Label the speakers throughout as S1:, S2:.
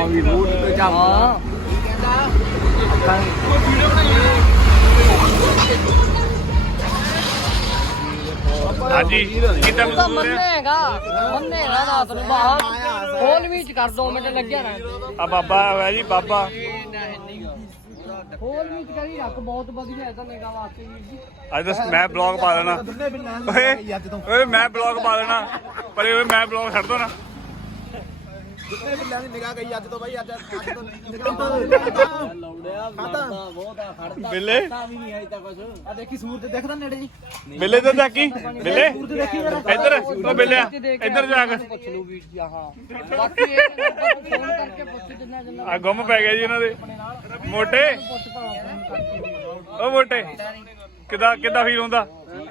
S1: ਵੀ road ਤੇ ਚੱਲ
S2: ਹਾਂਜੀ ਕਿੱਦਾਂ
S3: ਤਾਂ ਮੰਨੇਗਾ ਰਾਤ ਨੂੰ ਬਾਹਰ ਫੋਨ ਵੀ ਕਰ 2 ਮਿੰਟ ਲੱਗਿਆ ਨਾ
S2: ਆ ਬਾਬਾ ਹੈ ਜੀ ਬਾਬਾ
S3: ਫੋਨ ਵੀ ਕਰੀ ਰੱਖ ਬਹੁਤ ਵਧੀਆ ਹੈ ਤਾਂ ਨਿਗਾਹ ਵਾਸਤੇ ਵੀਰ ਜੀ
S2: ਅੱਜ ਤਾਂ ਮੈਂ ਬਲੌਗ ਪਾ ਦੇਣਾ ਓਏ ਮੈਂ ਬਲੌਗ ਪਾ ਦੇਣਾ ਪਰ ਓਏ ਮੈਂ ਬਲੌਗ ਛੱਡ ਦੋ ਨਾ
S1: ਜਿੰਨੇ ਬਿੱਲਾਂ ਦੀ ਨਿਗਾਹ ਗਈ ਅੱਜ ਤੋਂ ਬਾਈ ਅੱਜ ਤੋਂ ਲੌੜਿਆ ਬਹੁਤ ਆ ਖੜਦਾ
S2: ਬਿੱਲੇ
S1: ਵੀ ਨਹੀਂ ਅਜੇ ਤੱਕ ਕੁਝ ਆ ਦੇਖੀ ਸੂਰਜ ਦਿਖਦਾ ਨੇੜੇ ਜੀ
S2: ਬਿੱਲੇ ਤਾਂ ਦੇਖੀ ਬਿੱਲੇ ਇੱਧਰ ਉਹ ਬਿੱਲਿਆ ਇੱਧਰ ਜਾ ਕੇ
S3: ਪੁੱਛ ਲਓ ਵੀਰ ਜੀ ਹਾਂ ਬਾਕੀ ਇਹ ਫੋਨ ਕਰਕੇ ਪੁੱਛ ਜਿੰਨਾ ਜਿੰਨਾ
S2: ਆ ਗੁੰਮ ਪੈ ਗਿਆ ਜੀ ਇਹਨਾਂ ਦੇ ਮੋਟੇ ਉਹ ਮੋਟੇ ਕਿੱਦਾਂ ਫੀਲ ਹੁੰਦਾ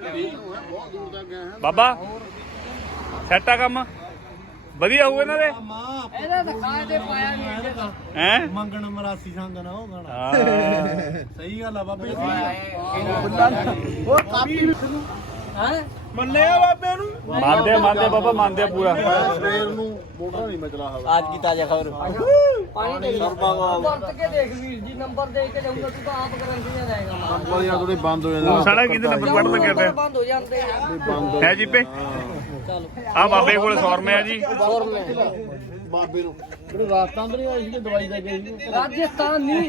S2: ਬਾਬਾ ਸੈੱਟ ਆ ਕੰਮ ਵਧੀਆ ਹੋਊ ਇਹਨਾਂ ਦੇ
S3: ਇਹਦਾ ਦਿਖਾਏ ਤੇ ਪਾਇਆ ਨਹੀਂ ਇਹਦੇ ਤਾਂ
S2: ਹੈ
S1: ਮੰਗਣ ਮਰਾਸੀ ਸੰਗ ਨਾ ਉਹ ਗਾਣਾ ਸਹੀ ਗੱਲ ਆ ਬਾਬੇ ਉਹ ਕਾਪੀ
S3: ਹਾਂ
S1: ਮੰਨਿਆ ਬਾਬੇ ਨੂੰ
S2: ਮੰਨਦੇ ਬਾਬਾ ਮੰਨਦੇ ਪੂਰਾ
S1: ਸਵੇਰ ਨੂੰ ਮੋਟਰ ਨਹੀਂ ਮੈਂ ਚਲਾ ਹਵਾ ਅੱਜ ਕੀ ਤਾਜ਼ਾ ਖਬਰ
S3: ਪਾਣੀ ਦੇ ਵਰਤ ਕੇ ਦੇਖ ਵੀਰ ਜੀ ਨੰਬਰ ਦੇ ਕੇ ਜਾਊਗਾ ਤੂੰ ਤਾਂ ਆਪ ਗਰੰਟੀਆਂ ਜਾਏਗਾ
S1: ਨੰਬਰ ਯਾਰ ਥੋੜੇ ਬੰਦ ਹੋ ਜਾਂਦੇ
S2: ਸਾਡਾ ਕਿਹਦੇ ਨੰਬਰ ਪੜ ਲੱਗਿਆ ਪਿਆ
S3: ਬੰਦ ਹੋ ਜਾਂਦੇ ਆ
S2: ਹੈ ਜੀ ਪੇ
S3: ਚਲੋ
S2: ਆ ਬਾਬੇ ਕੋਲ 100 ਰੁਪਏ ਆ ਜੀ
S1: ਬਾਬੇ ਨੂੰ ਜਿਹੜੇ ਰਾਤਾਂ ਤੋਂ ਨਹੀਂ ਆਈ ਸੀ ਦਵਾਈ ਦੇ ਗਏ ਸੀ
S3: ਰਾਜਸਥਾਨ ਨਹੀਂ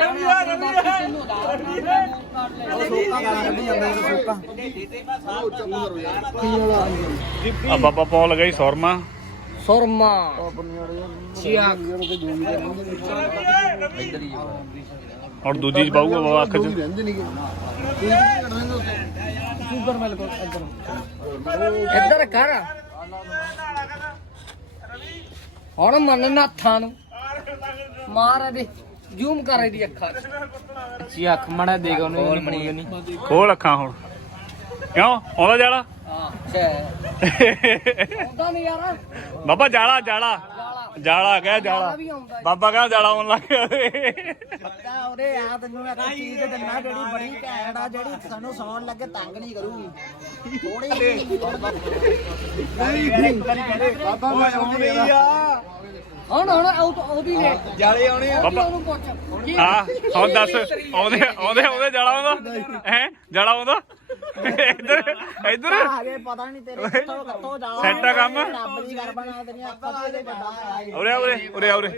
S2: ਆ ਬਾਬਾ ਪਾਉ ਲਗਾਈ 100 ਰੁਪਏ
S3: ਸੁਰਮਾ ਚਿਆਕ
S2: ਔਰ ਦੂਜੀ ਚ ਪਾਊਗਾ ਬਾਬਾ ਅੱਖ ਚ
S1: ਰਹਿੰਦੇ ਨਹੀਂ
S3: ਸ਼ੂਗਰ ਮਿਲ ਕੋ ਇੱਧਰ ਕਰ ਹੁਣ ਮੰਨ ਨਾਥਾਂ ਨੂੰ ਮਾਰ ਇਹਦੇ ਜ਼ੂਮ ਕਰ ਇਹਦੀ ਅੱਖਾਂ ਚ ਅੱਖ ਮੜਾ ਦੇਗਾ ਉਹਨੂੰ ਨਹੀਂ
S2: ਖੋਲ ਅੱਖਾਂ ਹੁਣ ਕਿਉਂ ਆਉਂਦਾ ਜਾਲਾ
S3: ਆਉਂਦਾ ਨਹੀਂ ਯਾਰ
S2: ਬਾਬਾ ਜਾਲਾ ਕਹਿ ਜਾਲਾ ਬਾਬਾ ਕਹਿੰਦਾ ਜਾਲਾ ਆਉਣ ਲੱਗ ਗਿਆ
S1: ਪੱਕਾ ਉਹਦੇ ਆ ਤੈਨੂੰ ਇੱਕ ਚੀਜ਼ ਦਿੰਨਾ ਜਿਹੜੀ ਬੜੀ ਘੈਂਟ ਆ ਜਿਹੜੀ ਸਾਨੂੰ ਸੌਣ ਲੱਗੇ ਤੰਗ ਨਹੀਂ ਕਰੂਗੀ ਥੋੜੀ ਬਾਬਾ ਮੈਂ ਆਉਣੀ ਆ
S3: ਹੁਣ ਉਹਦੀ ਲੈ
S1: ਜਾਲੇ ਆਉਣੇ ਆ
S2: ਬਾਬਾ
S3: ਉਹਨੂੰ ਪੁੱਛ ਕੀ
S2: ਹਾਂ ਹੁਣ ਦੱਸ ਆਉਂਦੇ ਜਾਲਾ ਆਉਂਦਾ ਹੈ ਜਾਲਾ ਆਉਂਦਾ ਇੱਧਰ
S1: ਆਗੇ ਪਤਾ ਨਹੀਂ ਤੇਰੇ ਕਿੱਥੋਂ ਜਾ
S2: ਸੈੱਟ ਆ ਕੰਮ
S1: ਰੱਬ ਦੀ ਕਰ ਬਣਾ ਤੇਰੀਆਂ ਅੱਖਾਂ ਤੇ ਵੱਡਾ
S2: ਉਰੇ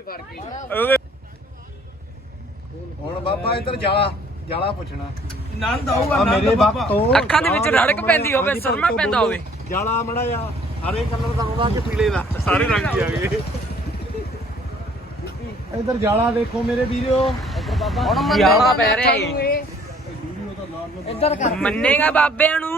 S1: ਹੁਣ ਬਾਬਾ ਇੱਧਰ ਜਾਲਾ ਪੁੱਛਣਾ ਨੰਦ ਆਊਗਾ ਮੇਰੇ ਬਾਬਾ
S3: ਅੱਖਾਂ ਦੇ ਵਿੱਚ ਰੜਕ ਪੈਂਦੀ ਹੋਵੇ ਸੁਰਮਾ ਪੈਂਦਾ ਹੋਵੇ
S1: ਜਾਲਾ ਮੜਾ ਜਾ ਹਰੇ ਕਲਰ ਦਾ ਆਉਂਦਾ ਕਿ ਪੀਲੇ ਦਾ
S2: ਸਾਰੇ ਰੰਗ ਹੀ ਆ ਗਏ
S1: ਇੱਧਰ ਜਾਲਾ ਦੇਖੋ ਮੇਰੇ ਵੀਰੋ
S3: ਹੁਣ ਜਾਲਾ ਪੈ ਰਿਹਾ ਏ ਇੱਧਰ ਕਰ ਮੰਨੇਗਾ ਬਾਬਿਆਂ ਨੂੰ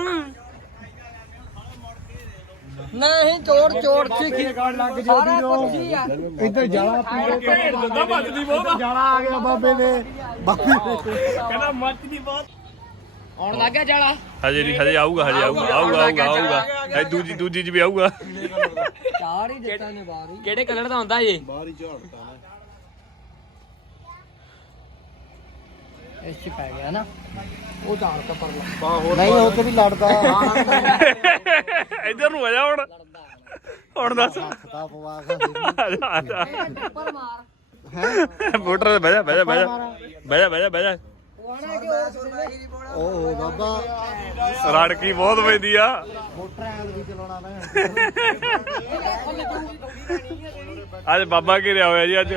S3: ਨਹੀਂ ਚੋੜ ਸਿੱਖੀ ਸਾਰਾ ਕੁਝ ਹੀ ਆ
S1: ਇੱਧਰ ਜਾਲਾ
S2: ਦੰਦਾ ਭੱਜਦੀ ਬਹੁਤ
S1: ਜਾਲਾ ਆ ਗਿਆ ਬਾਬੇ ਦੇ ਬਾਬੇ
S2: ਕਹਿੰਦਾ ਮੱਚਦੀ ਬਹੁਤ
S3: ਆਉਣ ਲੱਗ ਗਿਆ ਜਾਲਾ
S2: ਹਜੇ ਆਊਗਾ ਇਹ ਦੂਜੀ ਚ ਵੀ ਆਊਗਾ
S3: ਚਾੜ ਹੀ ਦਿੱਤਾ ਨੇ ਬਾਹਰ ਹੀ ਕਿਹੜੇ ਕਲਰ ਦਾ ਹੁੰਦਾ ਇਹ
S1: ਬਾਹਰ ਹੀ ਝਾੜਦਾ ਨਾ
S3: ਇਸ ਚ ਪੈ ਗਿਆ ਨਾ ਉਹ ਝਾੜ ਤਾਂ ਪਰਲਾ
S1: ਨਹੀਂ ਉਹ ਤੇ ਵੀ ਲੜਦਾ
S2: ਇੱਧਰ ਨੂੰ ਆ ਜਾ ਹੁਣ ਦੱਸ
S1: ਖਤਾ ਪਵਾ
S3: ਟੱਪਰ ਮਾਰ
S2: ਮੋਟਰ ਤੇ ਬਹਿ ਜਾ
S3: ਆਣਾ ਕਿ
S1: ਓਹ ਬਾਬਾ
S2: ਰੜਕੀ ਬਹੁਤ ਪੈਂਦੀ ਆ
S1: ਮੋਟਰ ਐਂ ਵੀ ਚਲਾਉਣਾ ਮੈਂ
S2: ਅੱਜ ਬਾਬਾ ਘਿਰਿਆ ਹੋਇਆ ਜੀ ਅੱਜ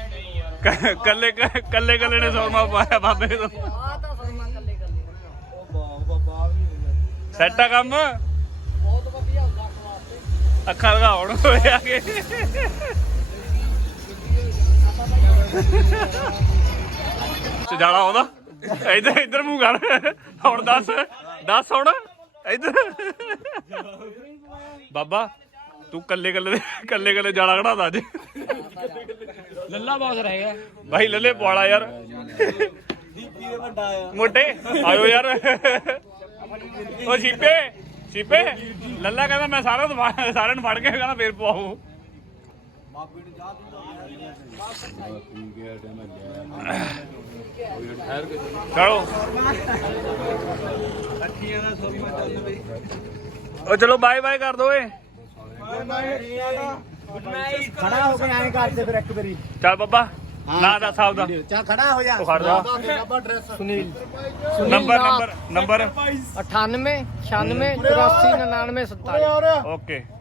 S2: ਕੱਲੇ ਨੇ ਸੌਰਮਾ ਪਾਇਆ ਬਾਬੇ ਤੋਂ
S3: ਆ ਤਾਂ ਸੁਰਮਾ ਕੱਲੇ
S1: ਬਾਬਾ
S2: ਸੈੱਟ ਆ ਕੰਮ
S3: ਬਹੁਤ ਵਧੀਆ ਹੁੰਦਾ ਅੱਖ ਵਾਸਤੇ
S2: ਅੱਖਾਂ ਲਗਾਉਣ ਹੋਏ ਆ ਕੇ ਜਾਲਾ ਆਉਂਦਾ ਇੱਧਰ ਮੂੰਹ ਕਰ ਹੁਣ ਦੱਸ ਹੁਣ ਇੱਧਰ ਬਾਬਾ ਤੂੰ ਕੱਲੇ ਜਾਲਾ ਕਢਾਦਾ ਅੱਜ
S3: ਲੱਲਾ ਬਹੁਤ ਰਹੇਗਾ
S2: ਭਾਈ ਲੱਲੇ ਪਵਾਲਾ ਯਾਰ
S1: ਦੀਪੀ ਦੇ ਵੱਡਾ ਆ
S2: ਮੋਟੇ ਆਇਓ ਯਾਰ ਉਹ ਛੀਪੇ ਲੱਲਾ ਕਹਿੰਦਾ ਮੈਂ ਸਾਰਿਆਂ ਨੂੰ ਫੜ ਕੇ ਕਹਿੰਦਾ ਫੇਰ ਪਵਾਓ ਚਲੋ ਉਹ ਚਲੋ ਬਾਏ ਕਰ ਦੋ ਏ
S1: ਖੜਾ ਹੋ ਕੇ ਐਂ ਕਰਦੇ ਫਿਰ ਇੱਕ ਵਾਰੀ
S2: ਚੱਲ ਬੱਬਾ ਨਾ ਦਾ ਸਾਹਿਬ ਦਾ
S1: ਚੱਲ ਖੜਾ ਹੋ ਜਾ
S2: ਤੂੰ ਖੜ ਜਾ
S3: ਸੁਨੀਲ
S2: ਨੰਬਰ
S3: 98 96 84 99 47
S2: ਓਕੇ